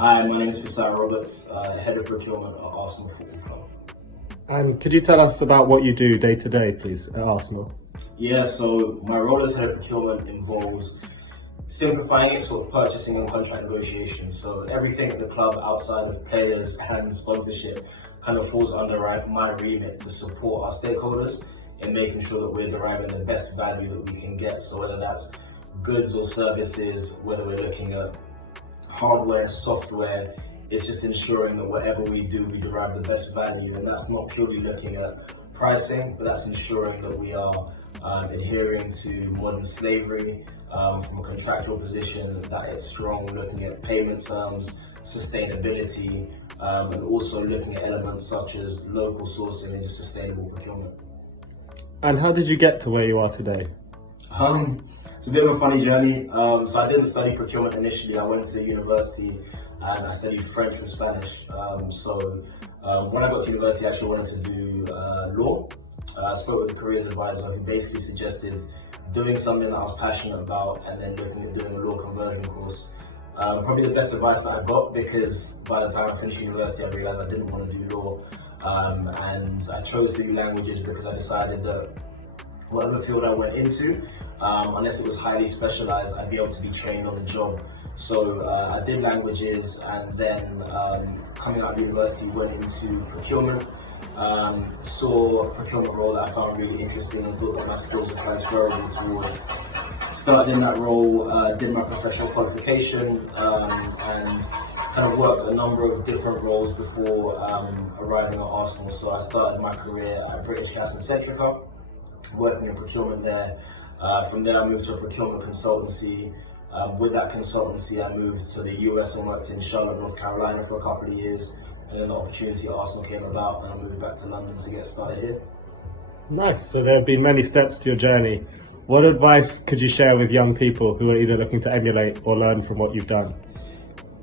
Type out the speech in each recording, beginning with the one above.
Hi, my name is Fisayo, Head of Procurement at Arsenal Football Club. And could you tell us about what you do day to day, please, at Arsenal? Yeah, so my role as Head of Procurement involves simplifying it, sort of purchasing and contract negotiations. So everything at the club outside of players and sponsorship kind of falls under my remit to support our stakeholders in making sure that we're deriving the best value that we can get. So whether that's goods or services, whether we're looking at hardware, software, it's just ensuring that whatever we do, we derive the best value. And that's not purely looking at pricing, but that's ensuring that we are adhering to modern slavery from a contractual position, that it's strong, looking at payment terms, sustainability, and also looking at elements such as local sourcing and just sustainable procurement. And how did you get to where you are today? It's a bit of a funny journey. So I didn't study procurement initially. I went to university and I studied French and Spanish. When I got to university, I actually wanted to do law. I spoke with a careers advisor who basically suggested doing something that I was passionate about and then looking at doing a law conversion course. Probably the best advice that I got, because by the time I finished university, I realized I didn't want to do law. And I chose to do languages because I decided that whatever field I went into, unless it was highly specialized, I'd be able to be trained on the job. So I did languages, and then coming out of university, went into procurement. Saw a procurement role that I found really interesting and thought that my skills were transferable towards. Started in that role, did my professional qualification, and kind of worked a number of different roles before arriving at Arsenal. So I started my career at British Gas and Centrica, working in procurement there. From there I moved to a procurement consultancy. With that consultancy I moved to the US and worked in Charlotte, North Carolina for a couple of years. And then the opportunity at Arsenal came about and I moved back to London to get started here. Nice, so there have been many steps to your journey. What advice could you share with young people who are either looking to emulate or learn from what you've done?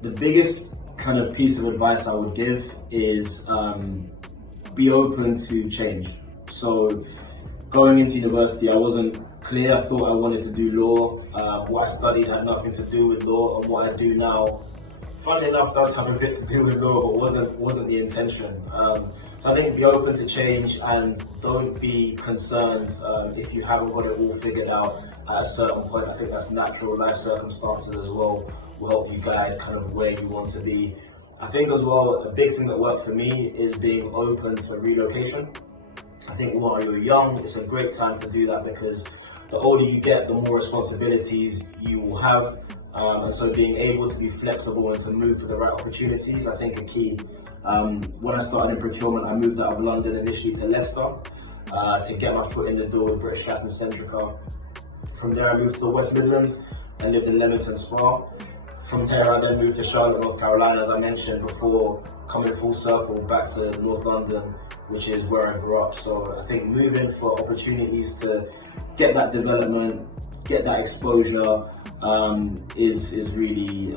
The biggest kind of piece of advice I would give is be open to change. So going into university, I wasn't clear. I thought I wanted to do law. What I studied had nothing to do with law, and what I do now, funnily enough, does have a bit to do with law, but wasn't the intention. So I think be open to change and don't be concerned if you haven't got it all figured out at a certain point. I think that's natural. Life circumstances as well will help you guide kind of where you want to be. I think as well, a big thing that worked for me is being open to relocation. I think while you're young, it's a great time to do that, because the older you get, the more responsibilities you will have. And so being able to be flexible and to move for the right opportunities, I think, are key. When I started in procurement, I moved out of London initially to Leicester to get my foot in the door with British Gas and Centrica. From there, I moved to the West Midlands and lived in Leamington Spa. From there, I then moved to Charlotte, North Carolina, as I mentioned before, coming full circle back to North London, which is where I grew up. So I think moving for opportunities to get that development, get that exposure is really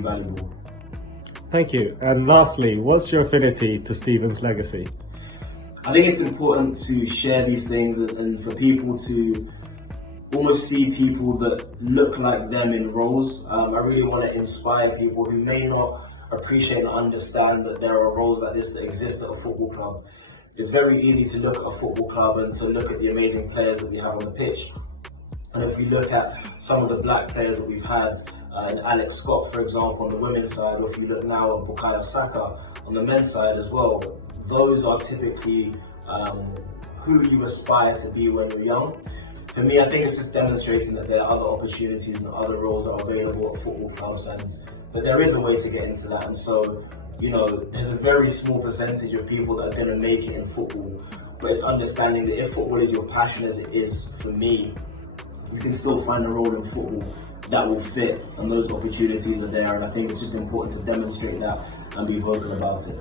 valuable. Thank you. And lastly, what's your affinity to Stephen's legacy? I think it's important to share these things and for people to almost see people that look like them in roles. I really want to inspire people who may not appreciate and understand that there are roles like this that exist at a football club. It's very easy to look at a football club and to look at the amazing players that we have on the pitch. And if you look at some of the black players that we've had, in Alex Scott, for example, on the women's side, or if you look now at Bukayo Saka on the men's side as well, those are typically who you aspire to be when you're young. For me, I think it's just demonstrating that there are other opportunities and other roles that are available at football clubs, and that there is a way to get into that. And so, you know, there's a very small percentage of people that are going to make it in football, but it's understanding that if football is your passion, as it is for me, you can still find a role in football that will fit, and those opportunities are there. And I think it's just important to demonstrate that and be vocal about it.